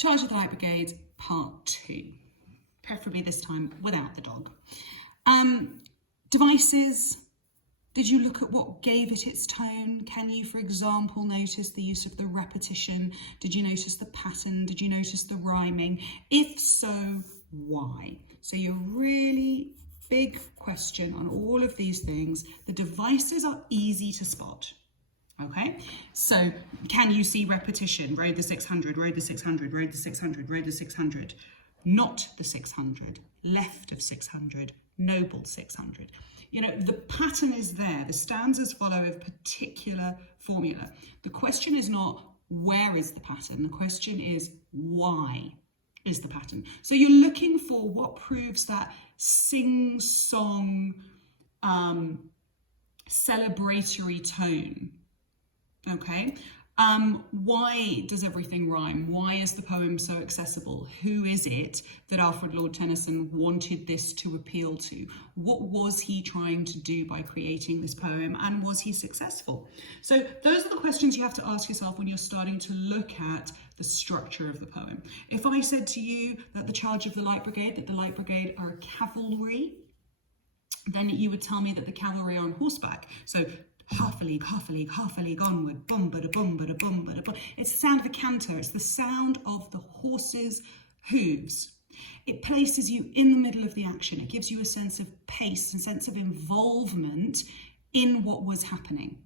Charge of the Light Brigade, part 2. Preferably this time without the dog. Devices. Did you look at what gave it its tone? Can you, for example, notice the use of the repetition? Did you notice the pattern? Did you notice the rhyming? If so, why? So your really big question on all of these things, the devices are easy to spot. Okay, so can you see repetition? Rode the 600, rode the 600, rode the 600, rode the 600. Not the 600, left of 600, nobled 600. You know, the pattern is there. The stanzas follow a particular formula. The question is not where is the pattern? The question is why is the pattern? So you're looking for what proves that sing-song, celebratory tone. Okay, why does everything rhyme? Why is the poem so accessible? Who is it that Alfred Lord Tennyson wanted this to appeal to? What was he trying to do by creating this poem, and was he successful? So those are the questions you have to ask yourself when you're starting to look at the structure of the poem. If I said to you that the Charge of the Light Brigade, that the Light Brigade are a cavalry, then you would tell me that the cavalry are on horseback. So half a league, half a league, half a league onward, bum, bada, bum, bada, bum, bada, bum. It's the sound of a canter. It's the sound of the horse's hooves. It places you in the middle of the action. It gives you a sense of pace, a sense of involvement in what was happening.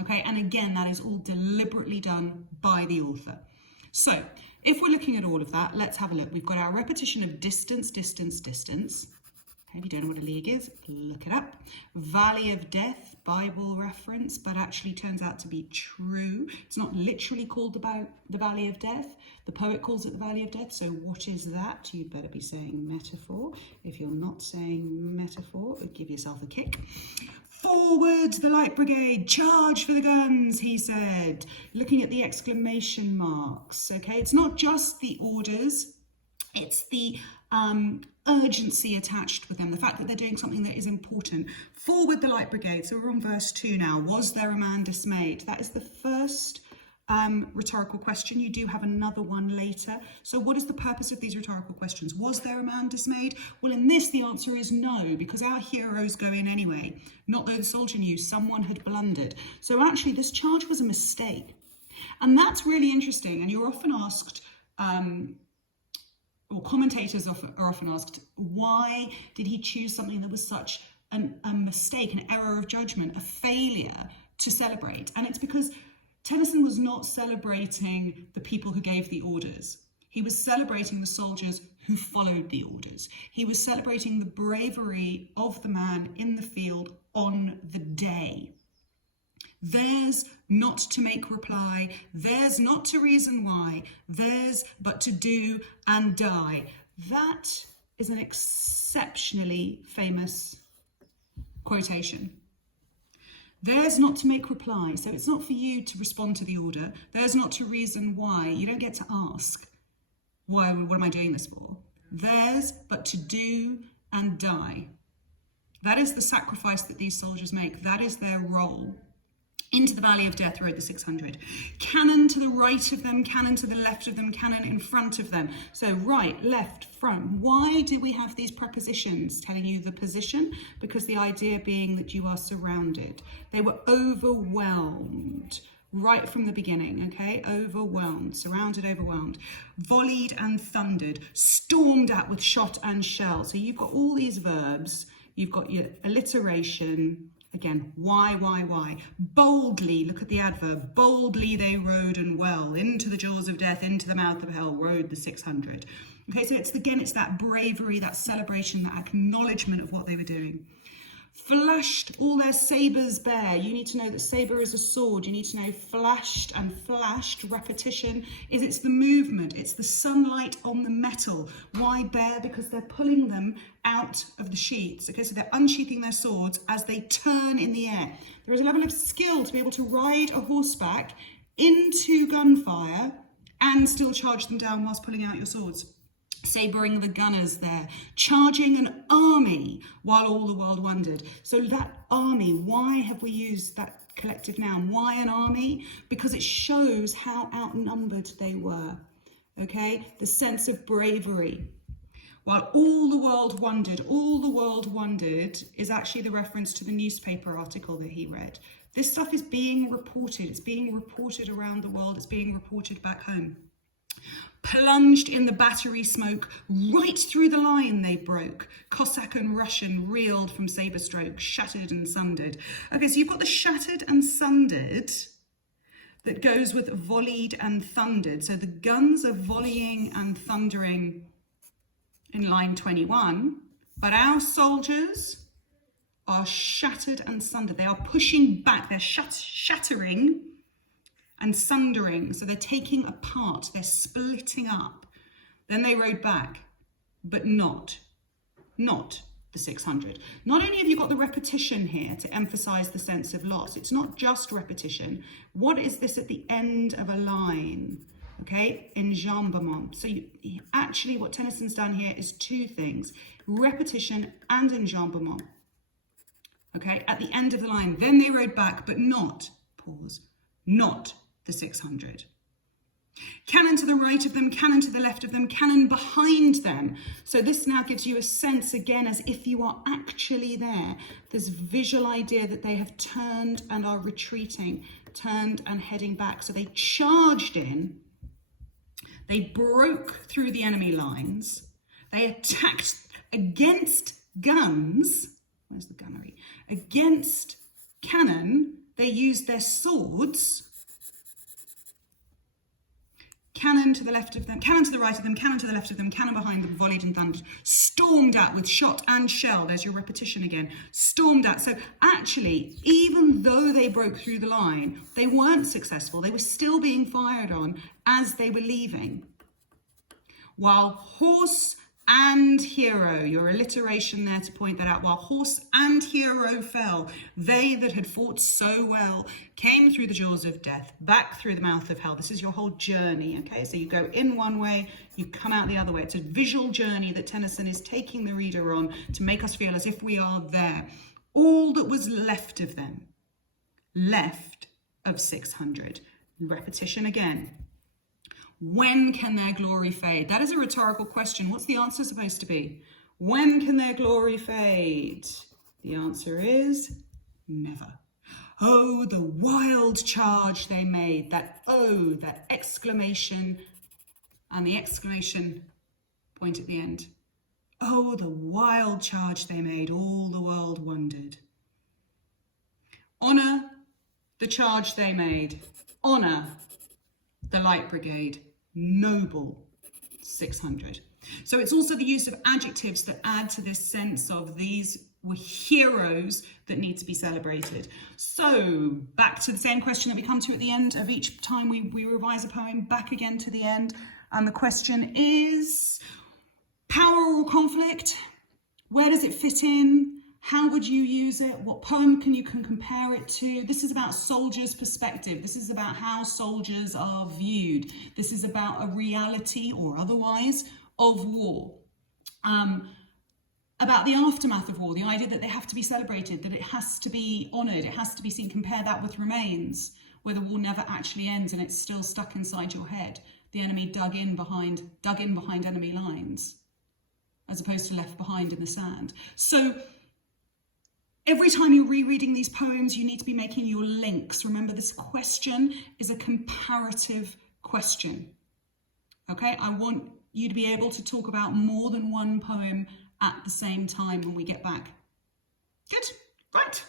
Okay, and again, that is all deliberately done by the author. So if we're looking at all of that, let's have a look. We've got our repetition of distance, distance, distance. If you don't know what a league is, look it up. Valley of Death, Bible reference, but actually turns out to be true. It's not literally called the Valley of Death. The poet calls it the Valley of Death. So what is that? You'd better be saying metaphor. If you're not saying metaphor, give yourself a kick. Forward, the Light Brigade, charge for the guns, he said. Looking at the exclamation marks, okay? It's not just the orders, it's the urgency attached with them, the fact that they're doing something that is important. Forward the Light Brigade. So we're on verse 2 now. Was there a man dismayed? That is the first rhetorical question. You do have another one later. So what is the purpose of these rhetorical questions? Was there a man dismayed? Well, in this, the answer is no, because our heroes go in anyway. Not though the soldier knew, someone had blundered. So actually, this charge was a mistake. And that's really interesting. And you're often asked, or commentators are often asked, why did he choose something that was such a mistake, an error of judgment, a failure to celebrate? And it's because Tennyson was not celebrating the people who gave the orders. He was celebrating the soldiers who followed the orders. He was celebrating the bravery of the man in the field on the day. Theirs not to make reply, theirs not to reason why, theirs but to do and die. That is an exceptionally famous quotation. Theirs not to make reply, so it's not for you to respond to the order. Theirs not to reason why. You don't get to ask, what am I doing this for? Theirs but to do and die. That is the sacrifice that these soldiers make. That is their role. Into the Valley of Death rode the 600. Cannon to the right of them, cannon to the left of them, cannon in front of them. So right, left, front. Why do we have these prepositions telling you the position? Because the idea being that you are surrounded. They were overwhelmed right from the beginning, okay? Overwhelmed, surrounded, overwhelmed. Volleyed and thundered, stormed at with shot and shell. So you've got all these verbs. You've got your alliteration. Again, why? Boldly, look at the adverb. Boldly they rode and well, into the jaws of death, into the mouth of hell, rode the 600. Okay, so it's that bravery, that celebration, that acknowledgement of what they were doing. Flashed all their sabres bare. You need to know that sabre is a sword. You need to know flashed and flashed. Repetition is it's the movement. It's the sunlight on the metal. Why bare? Because they're pulling them out of the sheaths. Okay, so they're unsheathing their swords as they turn in the air. There is a level of skill to be able to ride a horseback into gunfire and still charge them down whilst pulling out your swords. Sabering the gunners there, charging an army while all the world wondered. So that army, why have we used that collective noun? Why an army? Because it shows how outnumbered they were. okay? The sense of bravery. While all the world wondered is actually the reference to the newspaper article that he read. This stuff is being reported. It's being reported around the world. It's being reported back home. Plunged in the battery smoke, right through the line they broke. Cossack and Russian reeled from sabre stroke, shattered and sundered. Okay, so you've got the shattered and sundered that goes with volleyed and thundered. So the guns are volleying and thundering in line 21, but our soldiers are shattered and sundered. They are pushing back, they're shattering and sundering. So they're taking apart, they're splitting up. Then they rode back, but not the 600. Not only have you got the repetition here to emphasize the sense of loss, it's not just repetition. What is this at the end of a line? Okay, enjambement. So actually what Tennyson's done here is two things, repetition and enjambement. Okay, at the end of the line, then they rode back, but not, pause, not the 600. Cannon to the right of them, cannon to the left of them, cannon behind them. So this now gives you a sense again as if you are actually there. This visual idea that they have turned and are retreating, turned and heading back. So they charged in, they broke through the enemy lines, they attacked against guns, where's the gunnery? Against cannon, they used their swords. Cannon to the left of them, cannon to the right of them, cannon to the left of them, cannon behind them, volleyed and thundered, stormed at with shot and shell. There's your repetition again. Stormed at. So actually, even though they broke through the line, they weren't successful. They were still being fired on as they were leaving. While horse and hero, your alliteration there to point that out, while horse and hero fell, they that had fought so well came through the jaws of death, back through the mouth of hell. This is your whole journey, okay? So you go in one way, you come out the other way. It's a visual journey that Tennyson is taking the reader on to make us feel as if we are there. All that was left of them, left of 600. Repetition again. When can their glory fade? That is a rhetorical question. What's the answer supposed to be? When can their glory fade? The answer is never. Oh, the wild charge they made. That oh, that exclamation and the exclamation point at the end. Oh, the wild charge they made. All the world wondered. Honour the charge they made. Honour the Light Brigade. Noble 600. So it's also the use of adjectives that add to this sense of these were heroes that need to be celebrated. So back to the same question that we come to at the end of each time we revise a poem, back again to the end. And the question is, power or conflict? Where does it fit in? How would you use it? What poem can you compare it to? This is about soldiers' perspective. This is about how soldiers are viewed. This is about a reality or otherwise of war. About the aftermath of war, the idea that they have to be celebrated, that it has to be honoured, it has to be seen. Compare that with Remains, where the war never actually ends and it's still stuck inside your head. The enemy dug in behind enemy lines, as opposed to left behind in the sand. So every time you're rereading these poems, you need to be making your links. Remember, this question is a comparative question. Okay, I want you to be able to talk about more than one poem at the same time when we get back. Good, right.